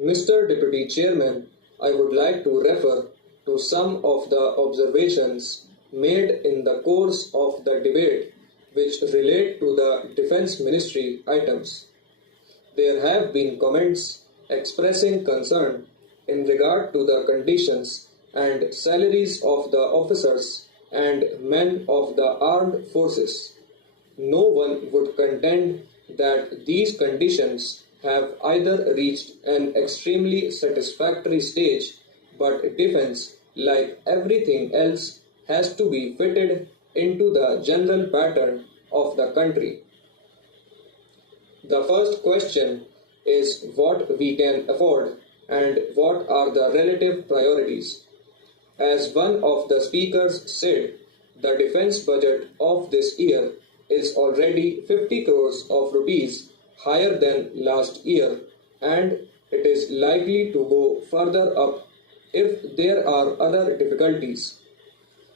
Mr. Deputy Chairman, I would like to refer to some of the observations made in the course of the debate which relate to the Defense Ministry items. There have been comments expressing concern in regard to the conditions and salaries of the officers and men of the armed forces. No one would contend that these conditions have either reached an extremely satisfactory stage, but defense, like everything else, has to be fitted into the general pattern of the country. The first question is what we can afford and what are the relative priorities. As one of the speakers said, the defense budget of this year is already 50 crores of rupees higher than last year, and it is likely to go further up if there are other difficulties.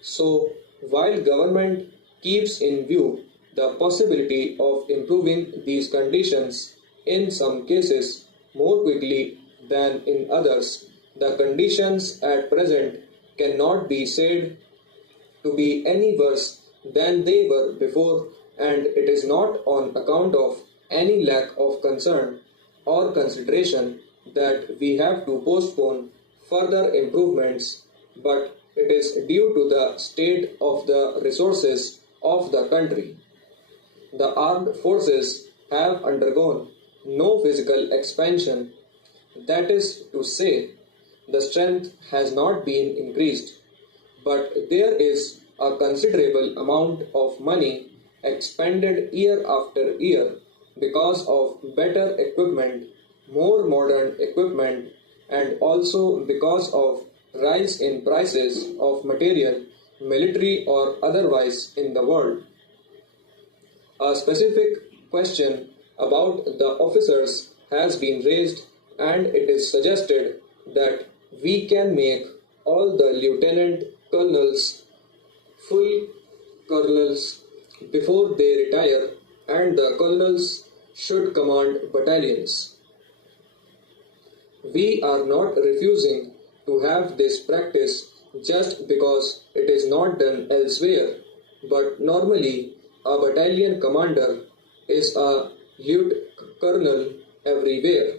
So, while government keeps in view the possibility of improving these conditions in some cases more quickly than in others, the conditions at present cannot be said to be any worse than they were before, and it is not on account of any lack of concern or consideration that we have to postpone further improvements, but it is due to the state of the resources of the country. The armed forces have undergone no physical expansion, that is to say, the strength has not been increased, but there is a considerable amount of money expended year after year because of better equipment, more modern equipment, and also because of rise in prices of material, military or otherwise, in the world. A specific question about the officers has been raised, and it is suggested that we can make all the lieutenant colonels full colonels before they retire, and the colonels should command battalions. We are not refusing to have this practice just because it is not done elsewhere, but normally a battalion commander is a lieutenant colonel everywhere.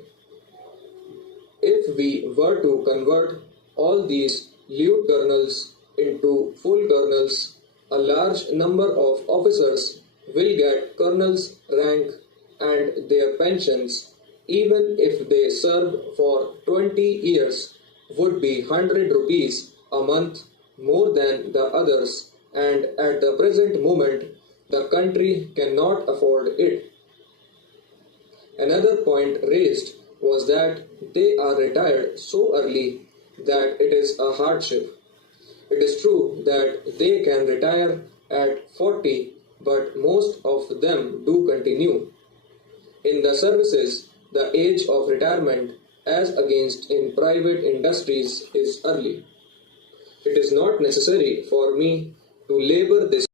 If we were to convert all these lieutenant colonels into full colonels, a large number of officers will get colonel's rank, and their pensions, even if they served for 20 years, would be 100 rupees a month more than the others, and at the present moment the country cannot afford it. Another point raised was that they are retired so early that it is a hardship. It is true that they can retire at 40, but most of them do continue. In the services, the age of retirement, as against in private industries, is early. It is not necessary for me to labor this